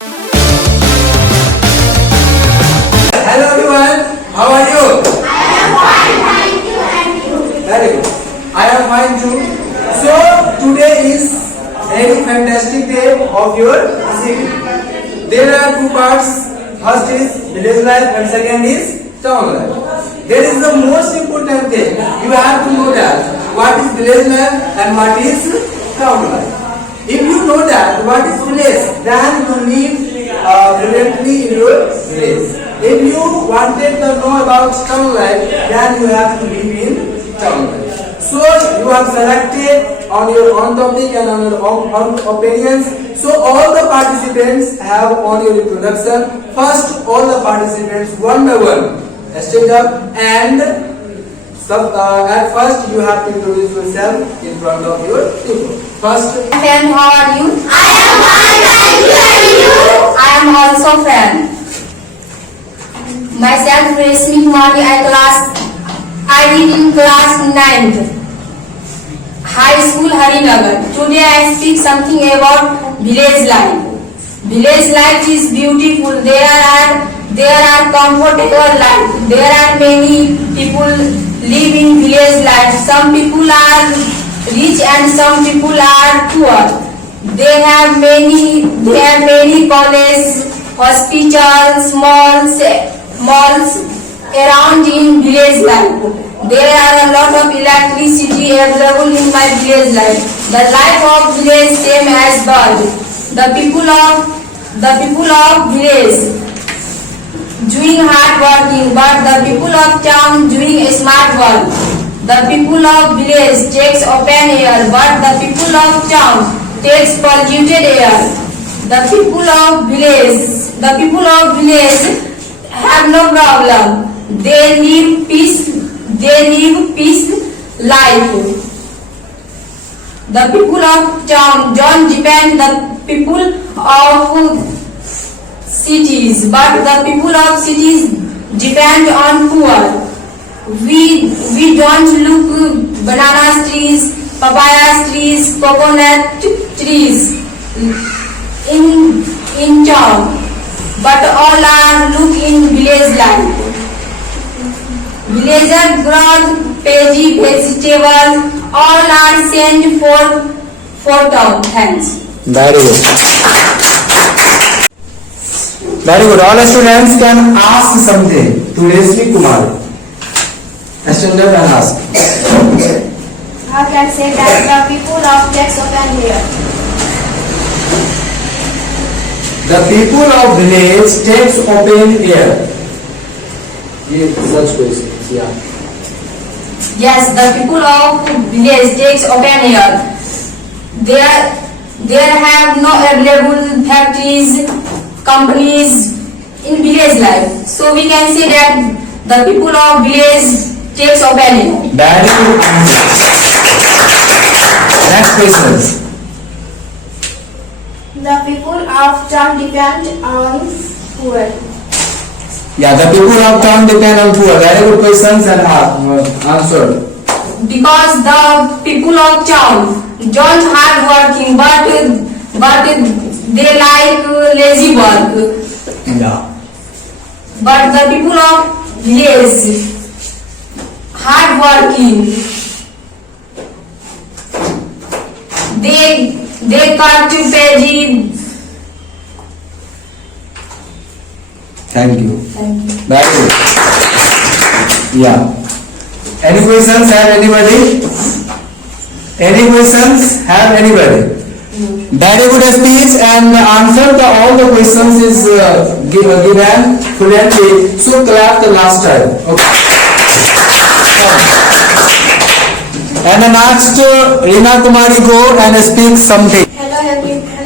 Hello everyone, how are you? I am fine, thank you, and you? Very good. I am fine too. So today is a very fantastic day of your city. There are two parts. First is village life and second is town life. There is the most important thing. You have to know that what is village life and what is town life. If you know that what is village, then you live brilliantly in your village. If you wanted to know about town life, then you have to live in town life. So you have selected on your own topic and on your own opinions. So all the participants have on your introduction. First, all the participants one by one stand up and at first you have to introduce yourself in front of your people. First, Fan, how are you? I am fine, thank you, and you? I am also Fan. Myself, Resmi Kumari, I read in class 9th, High School, Harinagar. Today I speak something about village life. Village life is beautiful. There are comfortable life. There are many people live in village life. Some people are rich and some people are poor. They have many colleges, hospitals, malls around in village life. There are a lot of electricity available in my village life. The life of village same as bird. The people of village doing hard working, but the people of town doing smart work. The people of village takes open air, but the people of town takes polluted air. The people of village have no problem. They live peace life. The people of town don't depend the people of cities, but the people of cities depend on poor. We don't look banana trees, papaya trees, coconut trees in town, but all are look in village life. Villager grow veggie vegetables, all are sent for town. Thanks. very good. Very good. All students can ask something to Resmi Kumar. Stand up and ask. I can say that the people of takes open here. The people of village takes open air. Such questions, yeah. Yes, the people of village takes open air. There have no available factories, companies in village life. So we can say that the people of village takes open air. Very good answer. Next questions. The people of town depend on poor. Yeah, the people of town depend on poor. Very good questions and answered. Because the people of town don't hard working, but they like lazy work. Yeah. But the people of village hard working. They cut to veggie. Thank you. Thank you. Very good. Yeah. Any questions have anybody? Any questions have anybody? Very good speech and answer to all the questions is given fluently. So clap the last time. Okay. And the next Reena Kumari go and speak something. Hello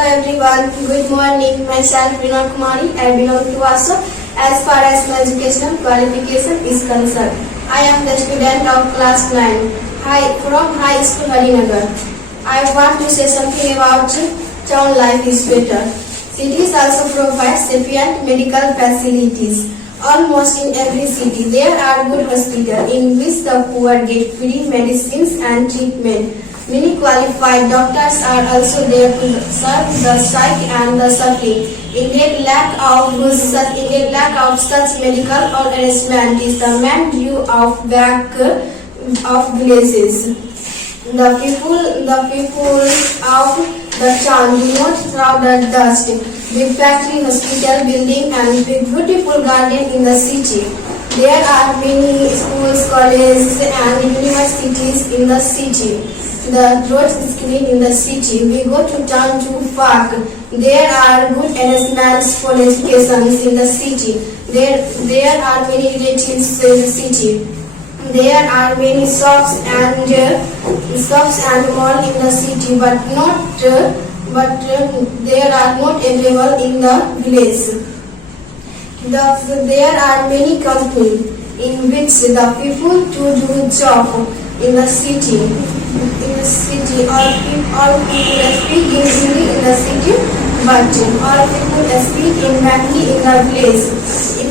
everyone. Good morning. Myself Reena Kumari. I belong to ASO. As far as my educational qualification is concerned, I am the student of class 9 from High School Harinagar. I want to say something about town life is better. Cities also provide sufficient medical facilities. Almost in every city there are good hospitals in which the poor get free medicines and treatment. Many qualified doctors are also there to serve the sick and the suffering. Indian lack of such medical arrangement is the main view of back of villages. The people of the town do not throw the dust. Big factory, hospital, building and beautiful garden in the city. There are many schools, colleges and universities in the city. The roads is clean in the city. We go to town to park. There are good arrangements for education in the city. There are many relatives in the city. There are many shops and mall in the city, but there are not available in the village. There are many companies in which the people to do job in the city. All people speak in Hindi in the city, but all people speak in Bengali in the village.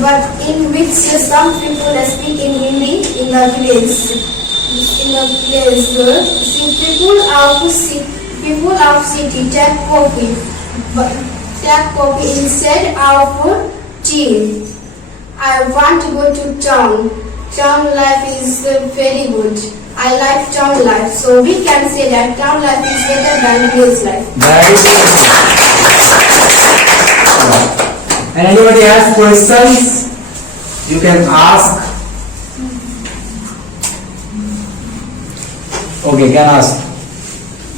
But in which some people speak in Hindi in the village. People of city take coffee instead of tea. I want to go to town. Town life is very good. I like town life, so we can say that town life is better than village life. Very good. And anybody has questions? You can ask. Okay, can ask.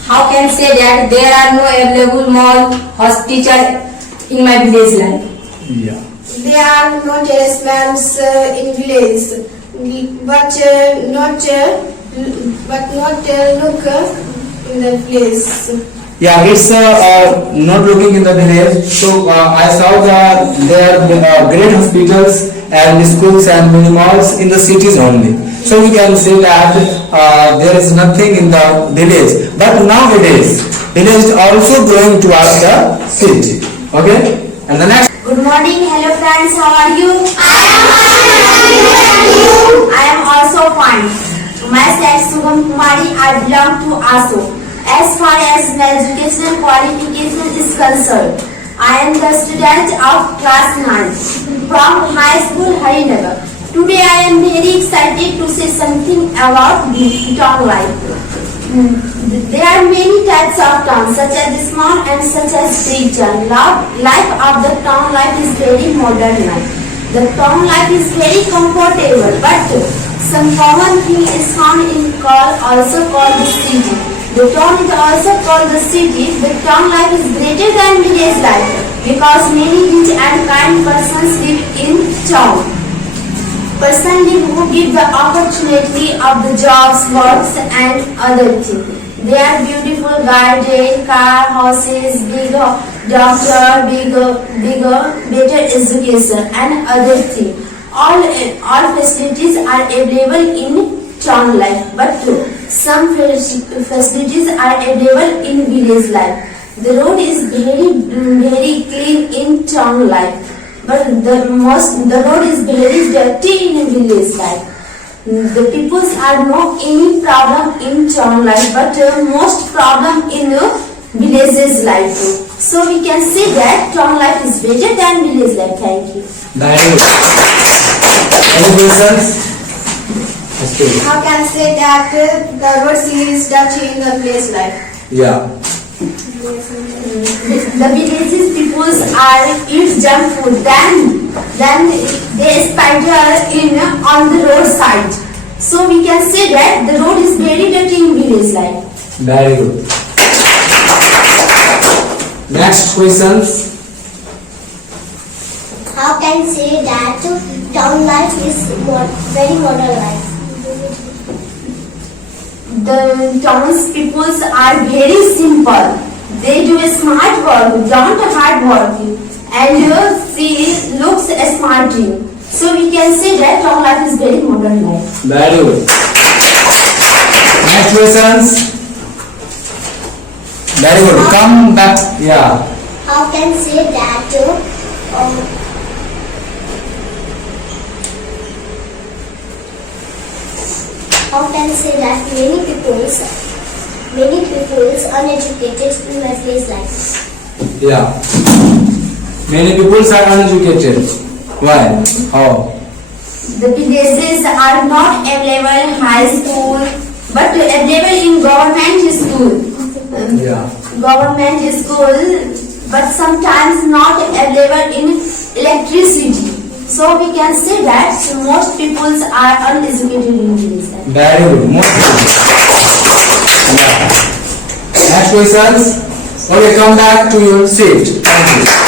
How can say that there are no available mall, hospital in my village life? Yeah. There are no arrangements in village, but not look in the place. Yeah, it's not looking in the village. So I saw that there are great hospitals and schools and mini malls in the cities only. So we can say that there is nothing in the village. But nowadays, village is also going towards the city. Okay? And the next. Good morning, hello friends, how are you? I am also fine. Myself Sugam Kumari, I belong to ASO. As far as my educational qualification is concerned, I am the student of class 9 from High School Harinagar. Today I am very excited to say something about the town life. There are many types of towns, such as the small and such as big town. Life of the town life is very modern life. The town life is very comfortable, but some common thing is found in also called the city. The town is also called the city. The town life is greater than village life because many rich and kind persons live in town. Persons who give the opportunity of the jobs, works and other things. There are beautiful garden, car, houses, big doctor, better education and other things. All facilities are available in town life, but some facilities are available in village life. The road is very clean in town life, but the road is very dirty in village life. The peoples are no any problem in town life, but most problem in villages life. So we can say that town life is better than village life. Thank you. Very good. Any questions? How can say that the road is dirty in the village life? Yeah. The villages peoples are eat junk food, then they spider on the roadside. So we can say that the road is very dirty in village life. Very good. Next questions. How can say that town life is very modern life? The townspeoples are very simple. They do a smart work, don't hard work, and she looks smart. So we can say that town life is very modern life. Very good. Next questions. Very good. Come back. Yeah. How can say that many people are uneducated in my village life. Yeah. Many people are uneducated. Why? How? The villages are not available in high school, but available in government school. Yeah. Government school, but sometimes not available in electricity. So we can say that most people are uneducated in village. Very good. Most good. Yeah. Next questions. Okay, come back to your seat. Thank you.